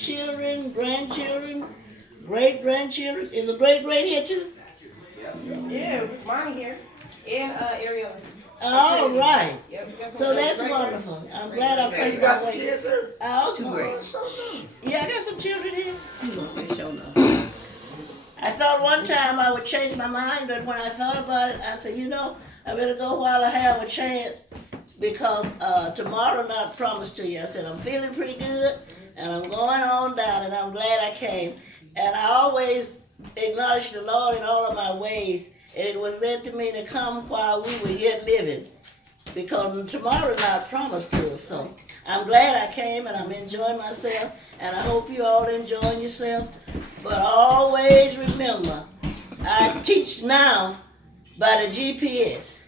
children, grandchildren, great grandchildren. Is a great great here too? Yeah, Monty here. And Ariel. All right. Yep, we got some So that's great- wonderful. I'm glad I Hey, pressed you got my some way. kids, sir? I also, Two great. yeah, I got some children here. Say show no. I thought one time I would change my mind, but when I thought about it, I said, I better go while I have a chance because tomorrow not promised to you. I said, I'm feeling pretty good and I'm going on down and I'm glad I came. And I always acknowledge the Lord in all of my ways. And it was led to me to come while we were yet living because tomorrow not promised to us. So I'm glad I came and I'm enjoying myself and I hope you all enjoying yourself. But always remember, I teach now by the GPS.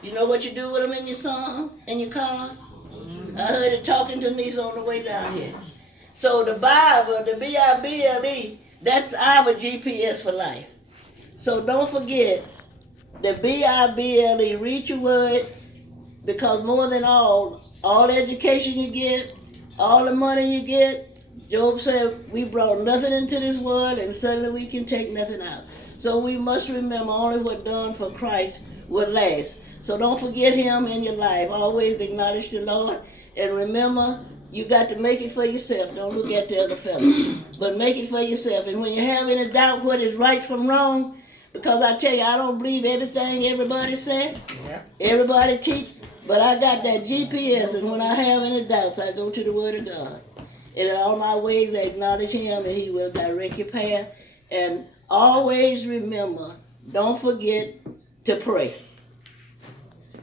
You know what you do with them in your songs, in your cars? I heard it talking to Niece on the way down here. So the Bible, the Bible, that's our GPS for life. So don't forget the Bible, read your word, because more than all the education you get, all the money you get, Job said, we brought nothing into this world and suddenly we can take nothing out. So we must remember only what done for Christ will last. So don't forget him in your life. Always acknowledge the Lord. And remember, you got to make it for yourself. Don't look at the other fellow. But make it for yourself. And when you have any doubt what is right from wrong, because I tell you, I don't believe everything everybody said. Yep. Everybody teach. But I got that GPS, and when I have any doubts, I go to the Word of God. And in all my ways, I acknowledge him, and he will direct your path. And always remember, don't forget to pray.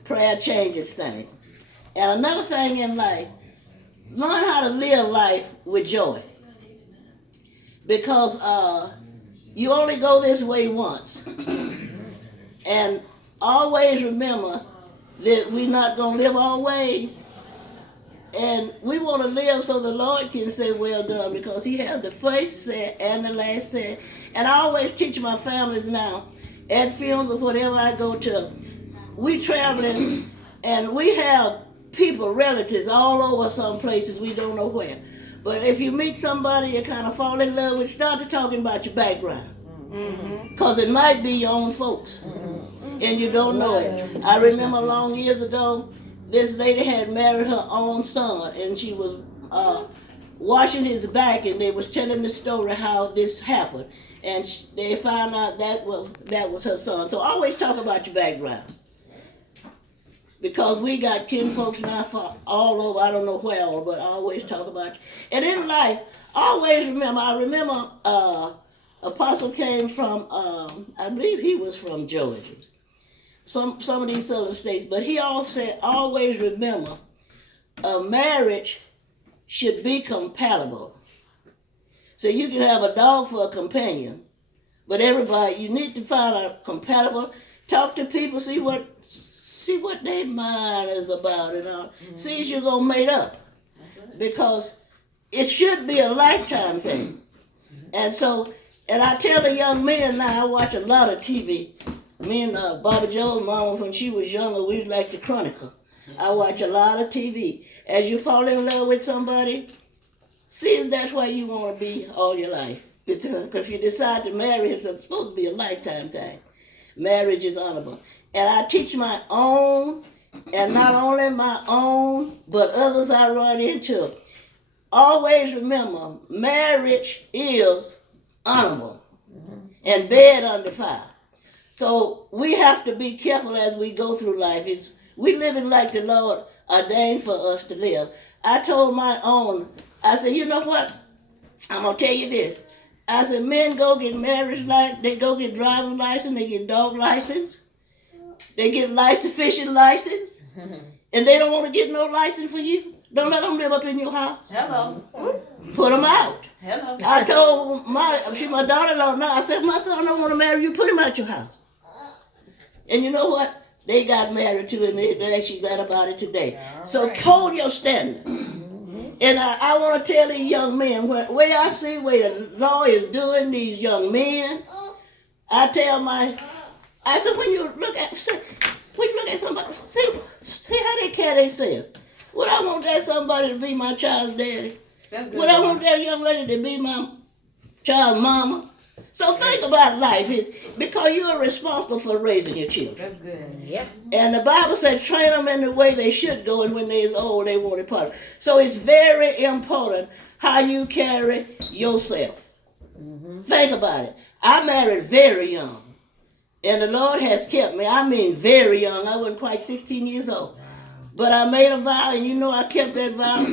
Prayer changes things. And another thing in life, learn how to live life with joy. Because you only go this way once. And always remember that we're not going to live always. And we want to live so the Lord can say, well done, because he has the first say and the last say. And I always teach my families now, at funerals or whatever I go to, we traveling and we have people, relatives all over some places, we don't know where. But if you meet somebody you kind of fall in love with, start to talking about your background. Because it might be your own folks. And you don't know it. I remember long years ago, this lady had married her own son, and she was washing his back, and they was telling the story how this happened. And they found out that was her son. So always talk about your background. Because we got kin folks now for all over, I don't know where all, but I always talk about you. And in life, always remember, I remember Apostle came from, I believe he was from Georgia. Some of these southern states, but he also said, always remember, a marriage should be compatible. So you can have a dog for a companion, but everybody, you need to find a compatible, talk to people, see what their mind is about, and see if you're gonna mate up. Because it should be a lifetime thing. And so, and I tell the young men now, I watch a lot of TV. Me and Bobby Joe's mama, when she was younger, we was like the Chronicle. I watch a lot of TV. As you fall in love with somebody, see if that's where you want to be all your life. Because if you decide to marry, it's supposed to be a lifetime thing. Marriage is honorable. And I teach my own, and not only my own, but others I run into. Always remember, marriage is honorable and bed undefiled. So we have to be careful as we go through life. We living like the Lord ordained for us to live. I told my own, I said, you know what? I'm going to tell you this. I said, men go get marriage license, they go get driver's license, they get dog license, they get fishing license, and they don't want to get no license for you. Don't let them live up in your house. Hello. Put them out. Hello. I told my daughter-in-law now, I said, my son don't want to marry you, put him out your house. And you know what? They got married too, and they actually got about it today. All so right. Hold your standard. And I want to tell these young men, way I see where the law is doing these young men, I said, when you look at somebody, see how they carry themselves. Would I want that somebody to be my child's daddy? That's good. Well, I want that young lady to be my child mama. So think about life. It's because you are responsible for raising your children. That's good. Yep. And the Bible said, train them in the way they should go, and when they is old, they won't depart. So it's very important how you carry yourself. Think about it. I married very young. And the Lord has kept me. I mean very young. I wasn't quite 16 years old. But I made a vow, and you know I kept that vow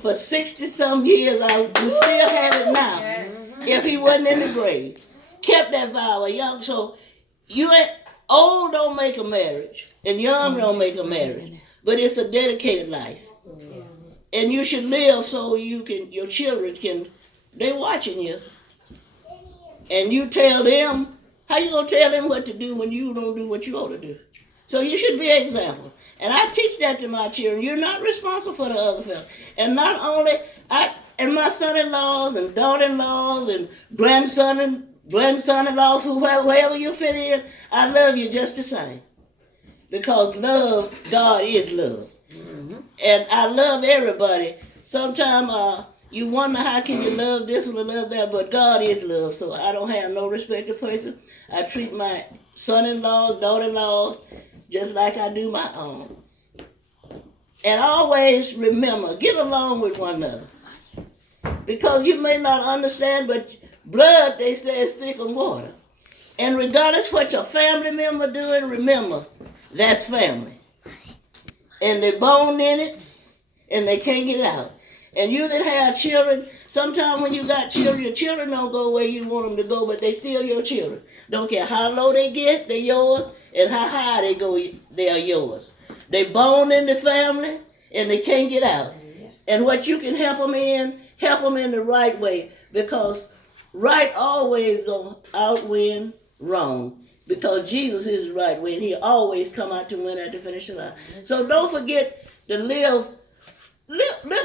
for 60-some years. I would still have it now if he wasn't in the grave. Kept that vow young. So you ain't, old don't make a marriage, and young don't make a marriage. But it's a dedicated life. And you should live so you can, your children can, they watching you. And you tell them, how you gonna tell them what to do when you don't do what you ought to do? So you should be an example. And I teach that to my children. You're not responsible for the other fellow. And not only, and my son-in-laws and daughter-in-laws and grandson-in-laws, whoever you fit in, I love you just the same. Because love, God is love. And I love everybody. Sometimes you wonder how can you love this one or love that, but God is love, so I don't have no respect to person. I treat my son-in-laws, daughter-in-laws, just like I do my own. And always remember, get along with one another. Because you may not understand, but blood, they say, is thicker than water. And regardless what your family member doing, remember, that's family. And they're born in it, and they can't get out. And you that have children, sometimes when you got children, your children don't go where you want them to go, but they still your children. Don't care how low they get, they're yours, and how high they go, they are yours. They born in the family, and they can't get out. And what you can help them in the right way, because right always gonna outwin wrong. Because Jesus is the right way, and he always come out to win at the finish line. So don't forget to live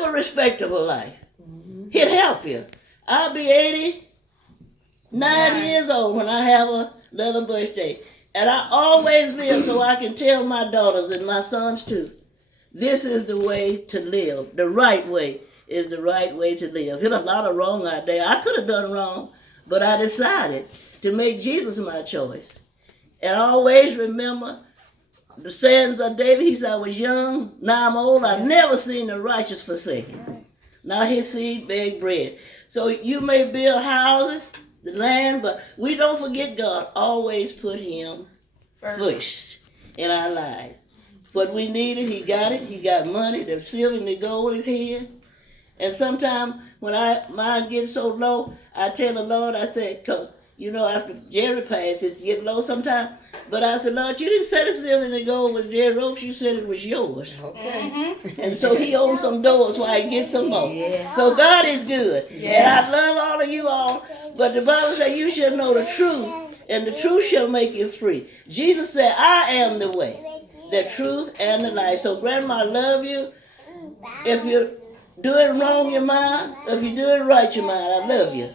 a respectable life. He'll help you. I'll be 89 years old when I have another birthday. And I always live so I can tell my daughters and my sons too, this is the way to live. The right way is the right way to live. There's a lot of wrong out there. I could have done wrong, but I decided to make Jesus my choice. And always remember the sayings of David. He said, I was young, now I'm old. I've never seen the righteous forsaken. Now his seed beg bread. So you may build houses, the land, but we don't forget God. Always put him first in our lives. What we needed, he got it. He got money. The silver and the gold is here. And sometimes when mine gets so low, I tell the Lord, I say, because you know, after Jerry passed, it's getting low sometimes. But I said, Lord, you didn't say the silver and the gold was Jerry Roach. You said it was yours. Okay. And so he owns some doors while he gets some more. Yeah. So God is good. And I love all of you all. But the Bible says you shall know the truth, and the truth shall make you free. Jesus said, I am the way, the truth, and the life. So Grandma, I love you. If you're doing wrong, your mind. If you're doing right, your mind, I love you.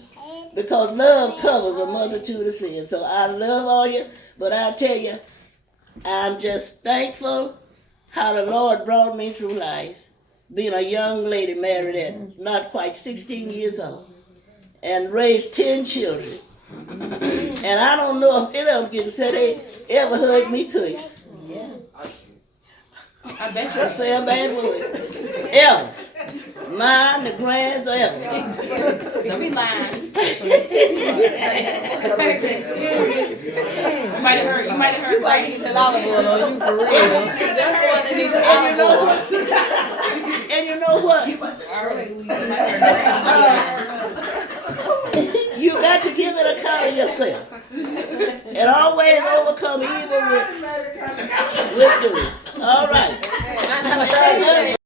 Because love covers a multitude of sins. So I love all you, but I tell you, I'm just thankful how the Lord brought me through life. Being a young lady married at not quite 16 years old and raised 10 children. And I don't know if any of them can say they ever heard me cuss. Yeah. I bet you. I say a bad word. Ever. Mine, the grands, or ever. Don't be lying. You might have heard, right? Need the olive oil on you for real. That's the one that needs the olive oil. And you know what? You got to give it a account of yourself. And always overcome evil with good. All right.